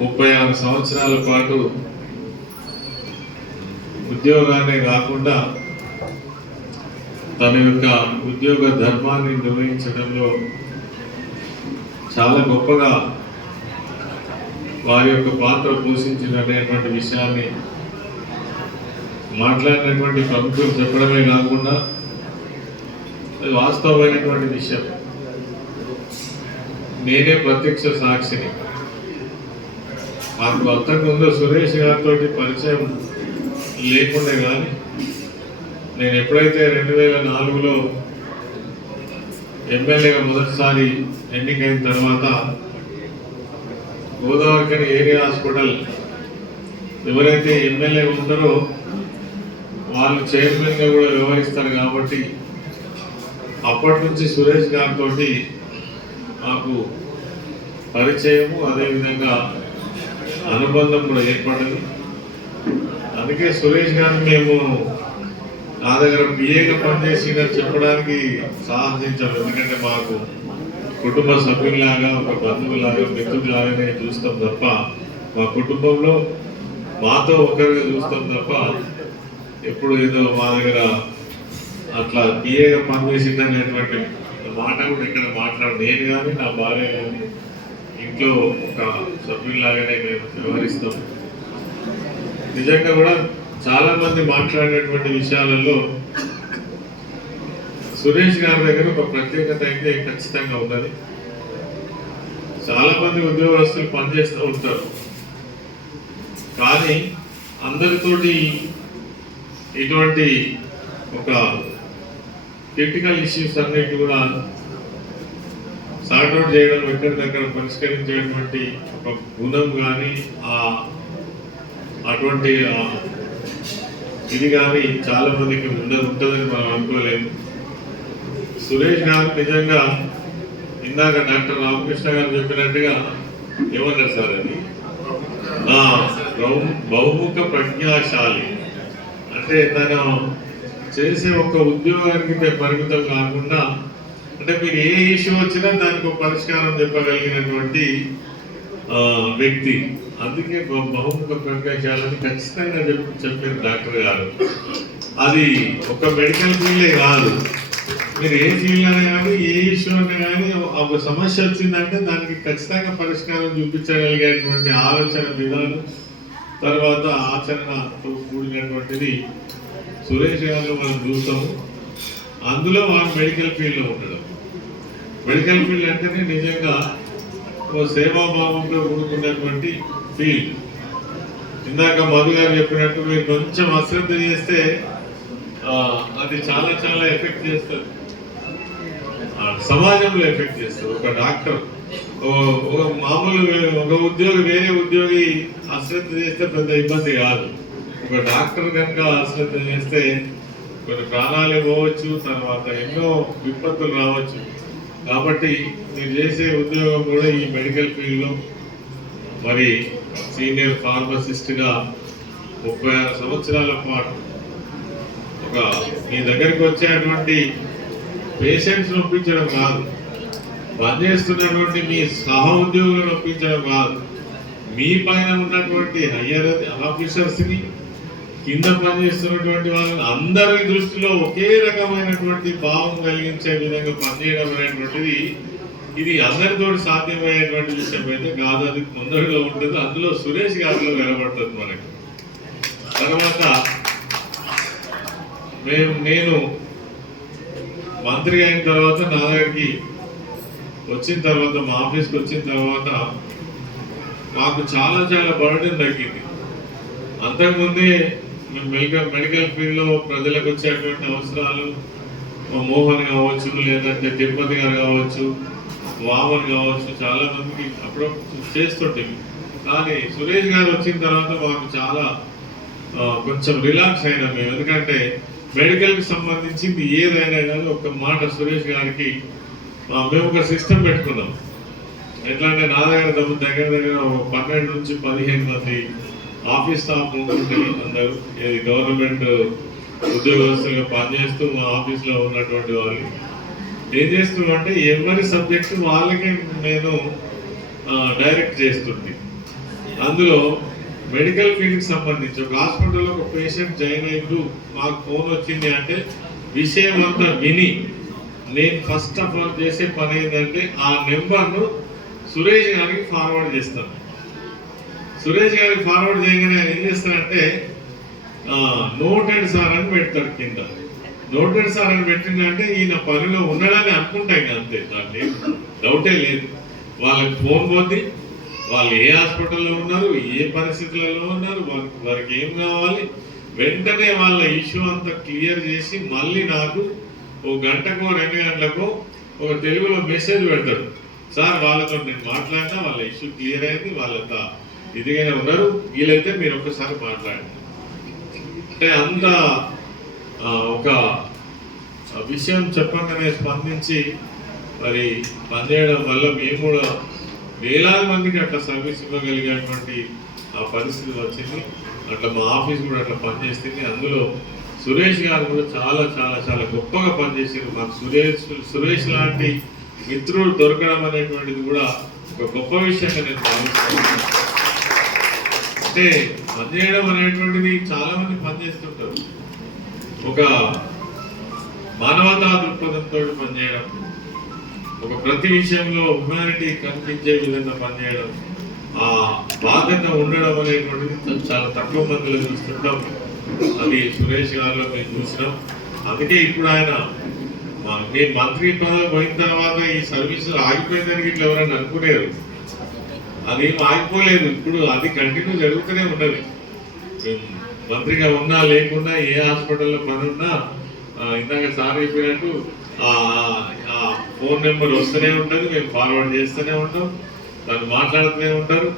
36 సంవత్సరాల పాటు ఉద్యోగాన్ని కాకుండా తన యొక్క ఉద్యోగ ధర్మాన్ని నిర్వహించడంలో చాలా గొప్పగా వారి యొక్క పాత్ర పోషించినటువంటి విషయాన్ని మాట్లాడినటువంటి ప్రముఖులు చెప్పడమే కాకుండా అది వాస్తవమైనటువంటి విషయం. నేనే ప్రత్యక్ష సాక్షిని. మాకు అంతకుముందు సురేష్ గారితో పరిచయం లేకుండే, కానీ నేను ఎప్పుడైతే 2004లో ఎమ్మెల్యేగా మొదటిసారి ఎన్నికైన తర్వాత గోదావరిఖని ఏరియా హాస్పిటల్ ఎవరైతే ఎమ్మెల్యే ఉంటారో వాళ్ళు చైర్మన్గా కూడా వ్యవహరిస్తారు కాబట్టి అప్పటి నుంచి సురేష్ గారితో మాకు పరిచయము, అదేవిధంగా అనుబంధం కూడా ఏర్పడింది. అందుకే సురేష్ గారిని మేము నా దగ్గర పిఏగా పనిచేసిందని చెప్పడానికి సాహసించాం. ఎందుకంటే మాకు కుటుంబ సభ్యులాగా, ఒక బంధువులాగా, మిత్రులాగానే చూస్తాం తప్ప, మా కుటుంబంలో మాతో ఒకరిగా చూస్తాం తప్ప ఎప్పుడు ఏదో మా దగ్గర అట్లా పిఏగా పనిచేసిందనేటువంటి మాట కూడా ఇక్కడ మాట్లాడు. నేను కానీ నా భార్య కానీ ఇంట్లో ఒక సభ్యుల్లాగానే మేము వ్యవహరిస్తాం. నిజంగా కూడా చాలా మంది మాట్లాడినటువంటి విషయాలలో సురేష్ గారి దగ్గర ఒక ప్రత్యేకత అయితే ఖచ్చితంగా ఉన్నది. చాలా మంది ఉద్యోగస్తులు పనిచేస్తూ ఉంటారు, కానీ అందరితోటి ఇటువంటి ఒక క్రిటికల్ ఇష్యూస్ అన్నిటి కూడా సార్ట్అవుట్ చేయడం, ఎక్కడిదక్కడ పరిష్కరించేటువంటి ఒక గుణం కానీ అటువంటి ఇది కానీ చాలా మందికి ఉంటుందని మనం అనుకోలేము. సురేష్ గారు నిజంగా ఇందాక డాక్టర్ రామకృష్ణ గారు చెప్పినట్టుగా ఏమన్నారు సార్, అది బహుముఖ ప్రజ్ఞాశాలి. అంటే తను చేసే ఒక ఉద్యోగానికి పరిమితం కాకుండా, అంటే మీరు ఏ ఇష్యూ వచ్చినా దానికి ఒక పరిష్కారం చెప్పగలిగినటువంటి వ్యక్తి. అందుకే బహుముఖ ప్రజ్ఞాశాలని ఖచ్చితంగా చెప్పారు డాక్టర్ గారు. అది ఒక మెడికల్ ఫీల్డే కాదు, మీరు ఏ ఫీల్డ్ అయినా కానీ, ఏ ఇష్యూ అయినా కానీ ఒక సమస్య వచ్చిందంటే దానికి ఖచ్చితంగా పరిష్కారం చూపించగలిగేటువంటి ఆలోచన విధానం, తర్వాత ఆచరణతో కూడినటువంటిది సురేష్ గారు మనం చూస్తాము. అందులో వాళ్ళు మెడికల్ ఫీల్డ్లో ఉండడం, మెడికల్ ఫీల్డ్ అంటేనే నిజంగా ఓ సేవాభావంతో కూడుకున్నటువంటి ఫీల్డ్. ఇందాక మధు గారు చెప్పినట్టు మీరు కొంచెం అశ్రద్ధ చేస్తే అది చాలా చాలా ఎఫెక్ట్ చేస్తుంది, సమాజంలో ఎఫెక్ట్ చేస్తుంది. ఒక డాక్టర్, ఒక మామూలు ఒక ఉద్యోగి, వేరే ఉద్యోగి అశ్రద్ధ చేస్తే పెద్ద ఇబ్బంది కాదు. ఒక డాక్టర్ కనుక అశ్రద్ధ చేస్తే కొన్ని ప్రాణాలు పోవచ్చు, తర్వాత ఎన్నో విపత్తులు రావచ్చు. కాబట్టి మీరు చేసే ఉద్యోగం కూడా ఈ మెడికల్ ఫీల్డ్లో మరి సీనియర్ ఫార్మసిస్ట్గా 36 సంవత్సరాల పాటు ఒక మీ దగ్గరికి వచ్చేటువంటి పేషెంట్స్ ఒప్పించడం కాదు, పనిచేస్తున్నటువంటి మీ సహ ఉద్యోగులను ఒప్పించడం కాదు, మీ పైన ఉన్నటువంటి హయ్యర్ ఆఫీసర్స్ని, కింద పనిచేస్తున్నటువంటి వాళ్ళని అందరి దృష్టిలో ఒకే రకమైనటువంటి భావం కలిగించే విధంగా పనిచేయడం అనేటువంటిది ఇది అందరితో సాధ్యమయ్యేటువంటి విషయం అయితే కాదు. అది ముందడుగా ఉంటుంది. అందులో సురేష్ గారిలో కనబడుతుంది మనకి. తర్వాత నేను మంత్రి అయిన తర్వాత నా దగ్గరికి వచ్చిన తర్వాత, మా ఆఫీస్కి వచ్చిన తర్వాత మాకు చాలా చాలా బర్డెన్ తగ్గింది. అంతకుముందే మెడికల్ ఫీల్డ్లో ప్రజలకు వచ్చేటువంటి అవసరాలు, మోహన్ కావచ్చు, లేదంటే తిరుపతి గారు కావచ్చు, వామన్ కావచ్చు, చాలా మందికి అప్పుడు చేస్తుంటే, కానీ సురేష్ గారు వచ్చిన తర్వాత మాకు చాలా కొంచెం రిలాక్స్ అయినాం మేము. ఎందుకంటే మెడికల్కి సంబంధించింది ఏదైనా కానీ ఒక మాట సురేష్ గారికి మేము ఒక సిస్టమ్ పెట్టుకున్నాం. ఎట్లా అంటే నా దగ్గర దగ్గర 12 నుంచి 15 మంది ఆఫీస్ స్టాఫ్ ఉంటుంటే అందరూ గవర్నమెంట్ ఉద్యోగస్తులుగా పనిచేస్తూ మా ఆఫీస్లో ఉన్నటువంటి వాళ్ళు ఏం చేస్తున్నామంటే ఎవరి సబ్జెక్టు వాళ్ళకే నేను డైరెక్ట్ చేస్తుంది. అందులో మెడికల్ ఫీల్డ్కి సంబంధించి ఒక హాస్పిటల్లో ఒక పేషెంట్ జాయిన్ అయ్యిండు, మాకు ఫోన్ వచ్చింది అంటే విషయం అంతా విని నేను ఫస్ట్ ఆఫ్ ఆల్ చేసే పని ఏంటంటే ఆ నెంబర్ను సురేష్ గారికి ఫార్వర్డ్ చేస్తాను. సురేష్ గారికి ఫార్వర్డ్ చేయగానే ఆయన ఏం చేస్తానంటే నోటెడ్ సార్ అని పెడతాడు కింద. నోటెడ్ సార్ అని పెట్టిందంటే ఈయన పనిలో ఉన్నాడని అనుకుంటాం అంతే, దాన్ని డౌటే లేదు. వాళ్ళకి ఫోన్ పోద్ది, వాళ్ళు ఏ హాస్పిటల్లో ఉన్నారు, ఏ పరిస్థితులలో ఉన్నారు, వారికి ఏం కావాలి, వెంటనే వాళ్ళ ఇష్యూ అంతా క్లియర్ చేసి మళ్ళీ నాకు ఒక గంటకో 2 గంటలకో ఒక తెలుగులో మెసేజ్ పెడతాడు. సార్ వాళ్ళతో నేను మాట్లాడినా, వాళ్ళ ఇష్యూ క్లియర్ అయింది, వాళ్ళంతా ఇదిగానే ఉన్నారు, వీలైతే మీరు ఒక్కసారి మాట్లాడండి అంటే అంత ఒక విషయం చెప్పగానే స్పందించి మరి పనిచేయడం వల్ల మేము కూడా వేలాది మందికి అట్లా సర్వీస్ ఇవ్వగలిగేటువంటి ఆ పరిస్థితి వచ్చింది. అట్లా మా ఆఫీస్ కూడా అట్లా పనిచేస్తుంది. అందులో సురేష్ గారు కూడా చాలా చాలా చాలా గొప్పగా పనిచేసారు. మాకు సురేష్ లాంటి మిత్రులు దొరకడం అనేటువంటిది కూడా ఒక గొప్ప విషయంగా నేను భావిస్తున్నాను. అంటే పనిచేయడం అనేటువంటిది చాలా మంది పనిచేస్తుంటారు, ఒక మానవతా దృక్పథంతో పనిచేయడం, ఒక ప్రతి విషయంలో హ్యుమానిటీ కనిపించే విధంగా పనిచేయడం, ఆ బాధ్యత ఉండడం అనేటువంటిది చాలా తక్కువ మందిలో చూస్తుంటాం. అది సురేష్ గారిలో మేము చూసినాం. అందుకే ఇప్పుడు ఆయన మేము మంత్రి పదవి పోయిన తర్వాత ఈ సర్వీసు ఆగిపోయిందని ఇట్లా ఎవరైనా అనుకునేరు, అదేం ఆగిపోలేదు. ఇప్పుడు అది కంటిన్యూ జరుగుతూనే ఉన్నది. మంత్రిగా ఉన్నా లేకున్నా ఏ హాస్పిటల్లో పని ఉన్నా ఇందాక సార్ చెప్పినట్టు ఫోన్ నెంబర్ వస్తూనే ఉంటుంది, మేము ఫార్వర్డ్ చేస్తూనే ఉంటాం, దాన్ని మాట్లాడుతూనే ఉంటారు.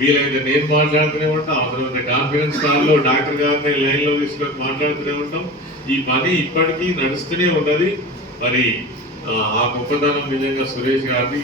వీలైతే నేను మాట్లాడుతూనే ఉంటాం, అవసరమైతే కాన్ఫరెన్స్ కాల్లో డాక్టర్ గారిని లైన్లో తీసుకొని మాట్లాడుతూనే ఉంటాం. ఈ పని ఇప్పటికీ నడుస్తూనే ఉన్నది. మరి ఆ గొప్పతనం నిజంగా సురేష్ గారిని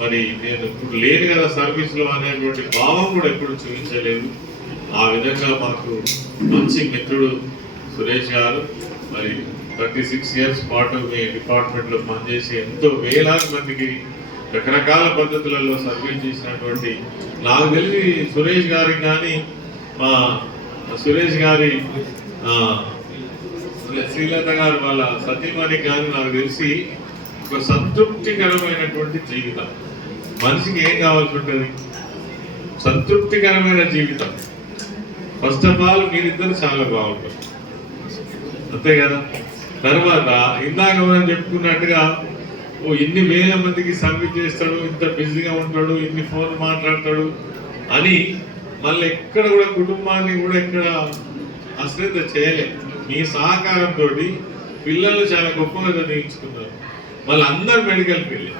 మరి నేను ఇప్పుడు లేని కదా సర్వీస్లో అనేటువంటి భావం కూడా ఎప్పుడు చూపించలేదు. ఆ విధంగా మాకు మంచి మిత్రుడు సురేష్ గారు. మరి 36 ఇయర్స్ పాటు మీ డిపార్ట్మెంట్లో పనిచేసి ఎంతో వేలాది మందికి రకరకాల పద్ధతులలో సర్వీస్ చేసినటువంటి, నాకు తెలిసి సురేష్ గారికి కానీ మా సురేష్ గారి శ్రీలత గారు వాళ్ళ సతీమణికి కానీ నాకు తెలిసి ఒక సంతృప్తికరమైనటువంటి జీవితం. మనిషికి ఏం కావాల్సి ఉంటుంది? సంతృప్తికరమైన జీవితం. ఫస్ట్ ఆఫ్ ఆల్ మీరిద్దరు చాలా బాగుంటారు, అంతే కదా. తర్వాత ఇందాక మనం చెప్పుకున్నట్టుగా ఇన్ని వేల మందికి సర్వీస్ చేస్తాడు, ఇంత బిజీగా ఉంటాడు, ఇన్ని ఫోన్ మాట్లాడతాడు అని మళ్ళీ ఎక్కడ కూడా కుటుంబాన్ని కూడా ఎక్కడ అశ్రద్ధ చేయలేదు. మీ సహకారంతో పిల్లలు చాలా గొప్పగా చదివించుకున్నారు. మళ్ళీ అందరు మెడికల్ ఫీల్డ్,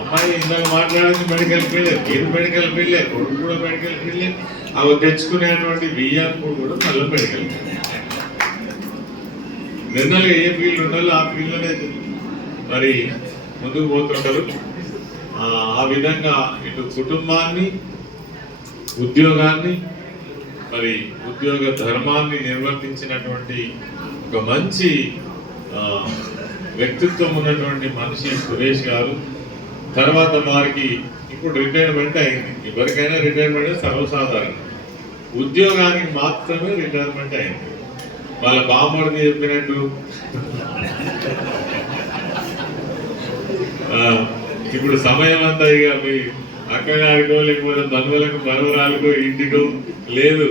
అమ్మాయి ఇందాక మాట్లాడింది మెడికల్ ఫీల్డ్, మీరు మెడికల్ ఫీల్డే, కొడుకు కూడా మెడికల్ ఫీల్డే, అవి తెచ్చుకునేటువంటి బియ్యాన్ని కూడా మళ్ళీ మెడికల్ ఫీల్డ్. జనరల్గా ఏ ఫీల్డ్ ఉండాలో ఆ ఫీల్డ్లోనే మరి ముందుకు పోతుంటారు. ఆ విధంగా ఇటు కుటుంబాన్ని, ఉద్యోగాన్ని, మరి ఉద్యోగ ధర్మాన్ని నిర్వర్తించినటువంటి ఒక మంచి వ్యక్తిత్వం ఉన్నటువంటి మనిషి సురేష్ గారు. తర్వాత వారికి ఇప్పుడు రిటైర్మెంట్ అయింది. ఎవరికైనా రిటైర్మెంట్ సర్వసాధారణం, ఉద్యోగానికి మాత్రమే రిటైర్మెంట్ అయింది. వాళ్ళ బామ్మడిని చెప్పినట్టు ఇప్పుడు సమయం అంతా ఇక మీ అక్కగారికో లేకపోతే బంధువులకు మనవరాలకో ఇంటికో లేదు.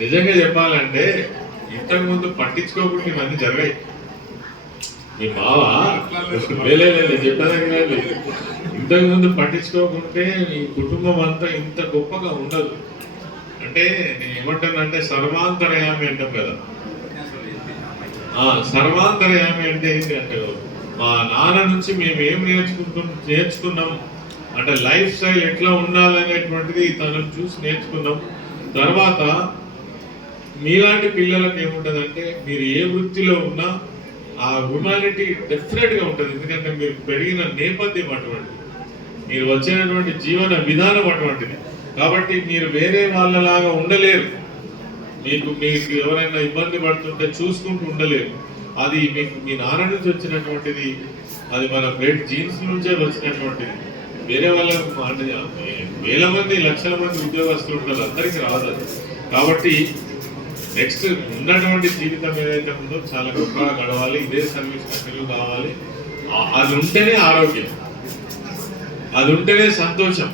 నిజంగా చెప్పాలంటే ఇంతకు ముందు పట్టించుకోకుండా ఇవన్నీ జరిగాయి. మీ మావ లేదు చెప్పేదండి, ఇంతకు ముందు పట్టించుకోకుంటే మీ కుటుంబం అంతా ఇంత గొప్పగా ఉండదు. అంటే నేను ఏమంటానంటే సర్వాంతరయామి అంటాం కదా. సర్వాంతరయామి అంటే ఏంటి అంటే మా నాన్న నుంచి మేము ఏం నేర్చుకున్నాం అంటే లైఫ్ స్టైల్ ఎట్లా ఉండాలనేటువంటిది తనను చూసి నేర్చుకున్నాం. తర్వాత మీలాంటి పిల్లలకు ఏముంటుందంటే మీరు ఏ వృత్తిలో ఉన్నా ఆ హ్యుమానిటీ డెఫినెట్గా ఉంటుంది. ఎందుకంటే మీరు పెరిగిన నేపథ్యం అటువంటిది, మీరు వచ్చినటువంటి జీవన విధానం అటువంటిది. కాబట్టి మీరు వేరే వాళ్ళలాగా ఉండలేరు. మీకు ఎవరైనా ఇబ్బంది పడుతుంటే చూసుకుంటూ ఉండలేరు. అది మీకు మీ నాన్న నుంచి వచ్చినటువంటిది, అది మన బ్లడ్ జీన్స్ నుంచే వచ్చినటువంటిది. వేరే వాళ్ళకు అంటే వేల మంది లక్షల మంది ఉద్యోగస్తులు ఉంటారు, అందరికీ రాదు అది. కాబట్టి నెక్స్ట్ ఉన్నటువంటి జీవితం ఏదైతే ఉందో చాలా గొప్పగా గడవాలి, ఇదే సర్వీస్ కంటిన్యూ కావాలి. అది ఉంటేనే ఆరోగ్యం, అది ఉంటేనే సంతోషం.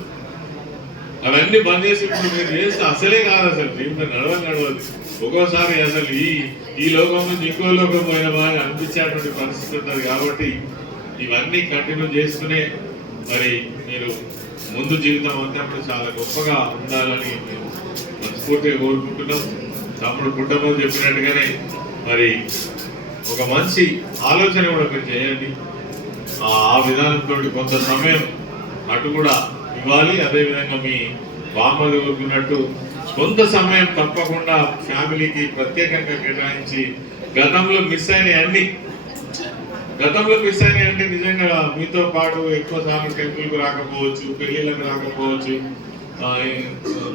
అవన్నీ బంద్ చేసి ఇప్పుడు మీరు చేస్తే అసలే కాదు, అసలు జీవితం నడవదు. ఒక్కోసారి అసలు ఈ లోకం నుంచి ఇంకో లోకం పోయిన బాగా అనిపించేటువంటి పరిస్థితి ఉంటుంది. కాబట్టి ఇవన్నీ కంటిన్యూ చేస్తూనే మరి మీరు ముందు జీవితం అంతా చాలా గొప్పగా ఉండాలని మేము మనస్ఫూర్తిగా కోరుకుంటున్నాం. తమ్ముడు కుటుంబం చెప్పినట్టుగానే మరి ఒక మంచి ఆలోచన కూడా మీరు చేయండి. ఆ విధానంతో కొంత సమయం అటు కూడా ఇవ్వాలి. అదేవిధంగా మీ బామ్మది కోరుకున్నట్టు కొంత సమయం తప్పకుండా ఫ్యామిలీకి ప్రత్యేకంగా కేటాయించి గతంలో మిస్ అయినవన్నీ నిజంగా మీతో పాటు ఎక్కువ సార్లు టెంపుల్కి రాకపోవచ్చు, పెళ్లిళ్ళకు రాకపోవచ్చు,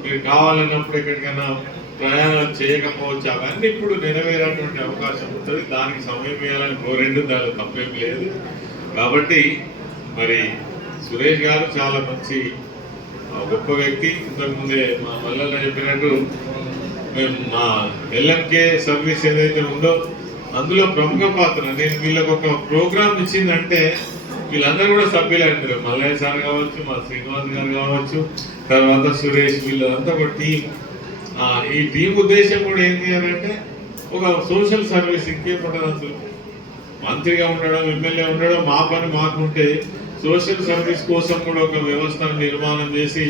మీరు కావాలన్నప్పుడు ఎక్కడికైనా ప్రయాణాలు చేయకపోవచ్చు. అవన్నీ ఇప్పుడు నెరవేరేటువంటి అవకాశం ఉంటుంది. దానికి సమయం ఇవ్వాలని కోరండి, దానిలో తప్పేం లేదు. కాబట్టి మరి సురేష్ గారు చాలా మంచి గొప్ప వ్యక్తి. ఇంతకుముందే మా మల్లన్న చెప్పినట్టు మేము మా ఎల్ఎంకే సర్వీస్ ఏదైతే ఉందో అందులో ప్రముఖ పాత్ర. నేను వీళ్ళకి ఒక ప్రోగ్రామ్ ఇచ్చిందంటే వీళ్ళందరూ కూడా సభ్యులైంది. మల్లయ్య సార్ కావచ్చు, మా శ్రీనివాస్ గారు కావచ్చు, తర్వాత సురేష్, వీళ్ళంతా ఒక టీం. ఈ టీం ఉద్దేశం కూడా ఏంటి అని అంటే ఒక సోషల్ సర్వీస్. ఇంకేముండదు అసలు, మంత్రిగా ఉండడం, ఎమ్మెల్యే ఉండడం మా పని మాకుంటే సోషల్ సర్వీస్ కోసం కూడా ఒక వ్యవస్థను నిర్మాణం చేసి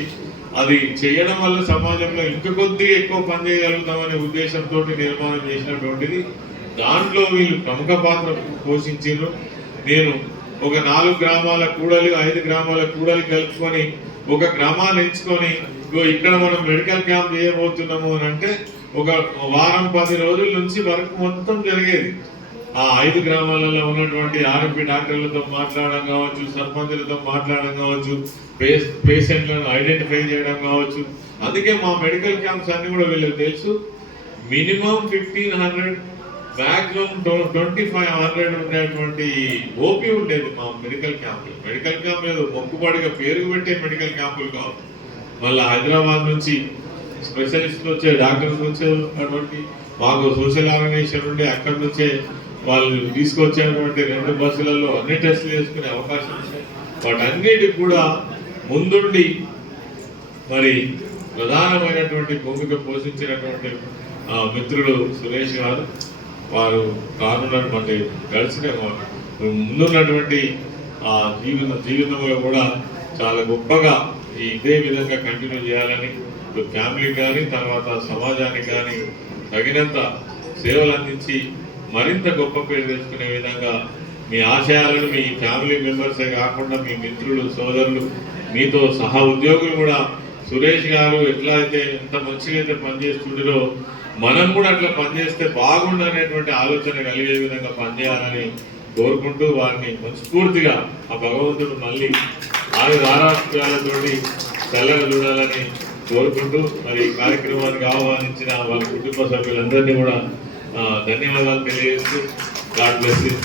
అది చేయడం వల్ల సమాజంలో ఇంక కొద్దిగా ఎక్కువ పని చేయగలుగుతామనే ఉద్దేశంతో నిర్మాణం చేసినటువంటిది. దాంట్లో వీళ్ళు ప్రముఖ పాత్ర పోషించారు. నేను ఒక 4 గ్రామాల కూడలి, 5 గ్రామాల కూడలి కలుపుకొని ఒక గ్రామాన్ని ఎంచుకొని ఇక్కడ మనం మెడికల్ క్యాంప్ చేయబోతున్నాము అని అంటే ఒక వారం 10 రోజుల నుంచి వరకు మొత్తం జరిగేది. ఆ 5 గ్రామాలలో ఉన్నటువంటి ఆర్ఎంపీ డాక్టర్లతో మాట్లాడడం కావచ్చు, సర్పంచులతో మాట్లాడడం కావచ్చు, పేషెంట్లను ఐడెంటిఫై చేయడం కావచ్చు. అందుకే మా మెడికల్ క్యాంప్స్ అన్ని కూడా వీళ్ళకి తెలుసు. మినిమం 1500, మ్యాక్సిమం 2500 ఉండేటువంటి ఓపీ ఉండేది మా మెడికల్ క్యాంపులు. మెడికల్ క్యాంప్ లేదు, మొక్కుబడిగా పేరుకు పెట్టే మెడికల్ క్యాంపులు కావు. మళ్ళీ హైదరాబాద్ నుంచి స్పెషలిస్టులు వచ్చే, డాక్టర్స్ వచ్చేటువంటి, మాకు సోషల్ ఆర్గనైజేషన్ ఉండే అక్కడి నుంచే వాళ్ళు తీసుకొచ్చేటువంటి 2 బస్సులలో అన్ని టెస్టులు చేసుకునే అవకాశం ఉంది. వాటన్నిటికి కూడా ముందుండి మరి ప్రధానమైనటువంటి భూమిక పోషించినటువంటి మిత్రుడు సురేష్ గారు. వారు రానున్నటువంటి గడిచిన ముందున్నటువంటి జీవితంలో కూడా చాలా గొప్పగా ఇదే విధంగా కంటిన్యూ చేయాలని ఫ్యామిలీకి కానీ తర్వాత సమాజానికి కానీ తగినంత సేవలు అందించి మరింత గొప్ప పేరు తెచ్చుకునే విధంగా మీ ఆశయాలను మీ ఫ్యామిలీ మెంబర్సే కాకుండా మీ మిత్రులు, సోదరులు, మీతో సహా ఉద్యోగులు కూడా సురేష్ గారు ఎట్లా అయితే ఎంత మంచిగా అయితే పనిచేస్తుండో మనం కూడా అట్లా పనిచేస్తే బాగుండనేటువంటి ఆలోచన కలిగే విధంగా పనిచేయాలని కోరుకుంటూ వారిని మనస్ఫూర్తిగా ఆ భగవంతుడు మళ్ళీ ఆరోగ్యాలతోటి చల్లగా చూడాలని కోరుకుంటూ మరి ఈ కార్యక్రమానికి ఆహ్వానించిన వాళ్ళ కుటుంబ సభ్యులందరినీ కూడా ధన్యవాదాలు తెలియజేస్తూ గాడ్ బ్లెస్ యు.